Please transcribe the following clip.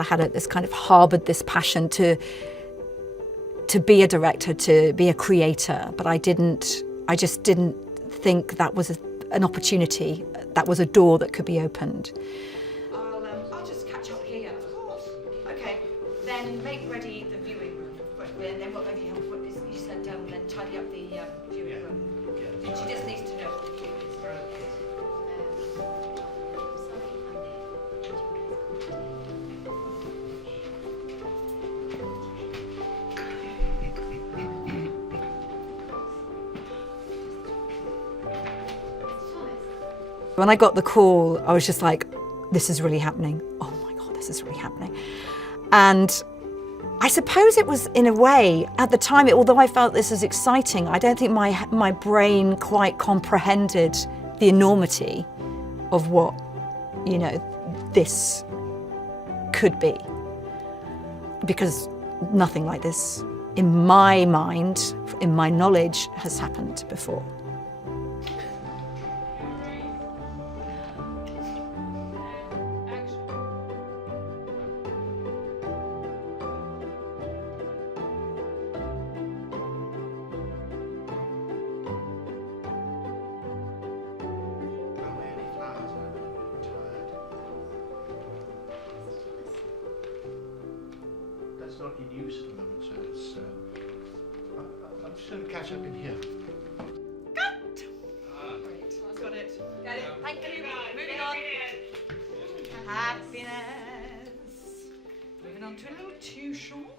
I had this kind of harboured this passion to be a director, to be a creator, but I just didn't think that was an opportunity, that was a door that could be opened. I'll just catch up here. Of course. Okay, then make ready the viewing room. And then what you said, then tidy up the viewing room. And she just needs to know what the view is. When I got the call, I was just like, this is really happening. Oh my God, this is really happening. And I suppose it was, in a way, at the time, although I felt this was exciting, I don't think my brain quite comprehended the enormity of what, this could be. Because nothing like this, in my mind, in my knowledge, has happened before. That's not in use at the moment, so it's. I'm just going to catch up in here. Cut! Great, I've got it. Got it. Thank you. Moving on. Happiness. Moving on to a little too short.